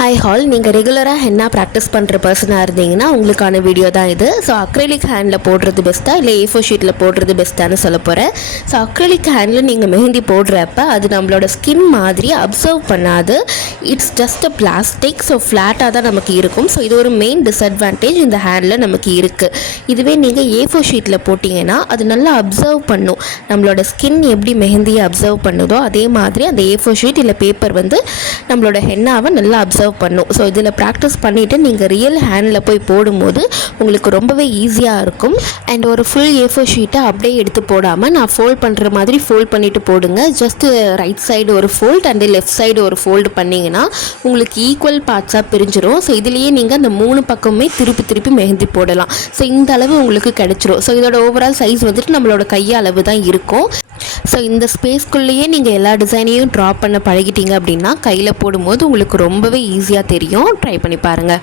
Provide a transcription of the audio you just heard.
Hi hall, நீங்கள் ரெகுலராக henna practice பண்ணுற பர்சனாக இருந்தீங்கன்னா உங்களுக்கான வீடியோ தான் இது. ஸோ அக்ரிலிக் ஹேண்டில் போடுறது பெஸ்ட்டாக இல்லை A4 ஷீட்டில் போடுறது பெஸ்ட்டானு சொல்ல போகிறேன். ஸோ அக்ரிலிக் ஹேண்டில் நீங்கள் மெஹந்தி போடுறப்ப அது நம்மளோட ஸ்கின் மாதிரி அப்சர்வ் பண்ணாது. It's just a plastic. So ஃப்ளாட்டாக தான் நமக்கு இருக்கும். ஸோ இது ஒரு மெயின் டிஸ்அட்வான்டேஜ் இந்த ஹேண்டில் நமக்கு இருக்குது. இதுவே நீங்கள் A4 ஷீட்டில் போட்டிங்கன்னா அது நல்லா அப்சர்வ் பண்ணும். நம்மளோட ஸ்கின் எப்படி மெஹந்தியை அப்சர்வ் பண்ணுதோ அதே மாதிரி அந்த A4 ஷீட் இல்லை பேப்பர் நம்மளோட ஹென்னாவை நல்லா அப்சர்வ் பண்ணும். ஸோ இதில் ப்ராக்டிஸ் பண்ணிவிட்டு நீங்கள் ரியல் ஹேண்டில் போய் போடும்போது உங்களுக்கு ரொம்பவே ஈஸியாக இருக்கும். அண்ட் ஒரு ஃபுல் A4 ஷீட்டை அப்படியே எடுத்து போடாமல் நான் ஃபோல்ட் பண்ணுற மாதிரி ஃபோல்ட் பண்ணிவிட்டு போடுங்க. ஜஸ்ட்டு ரைட் சைடு ஒரு ஃபோல்ட் அண்ட் லெஃப்ட் சைடு ஒரு ஃபோல்டு பண்ணிங்கன்னா உங்களுக்கு ஈக்குவல் பார்ட்ஸாக பிரிஞ்சிடும். ஸோ இதுலேயே நீங்கள் அந்த 3 பக்கமே திருப்பி மெஹந்தி போடலாம். ஸோ இந்த அளவு உங்களுக்கு கிடைச்சிரும். ஸோ இதோட ஓவரால் சைஸ் நம்மளோட கையளவு தான் இருக்கும். ஸோ இந்த ஸ்பேஸ்க்குள்ளேயே நீங்கள் எல்லா டிசைனையும் ட்ரா பண்ண பழகிட்டீங்க அப்படின்னா கையில் போடும்போது உங்களுக்கு ரொம்பவே ஈஸியாக தெரியும். ட்ரை பண்ணி பாருங்கள்.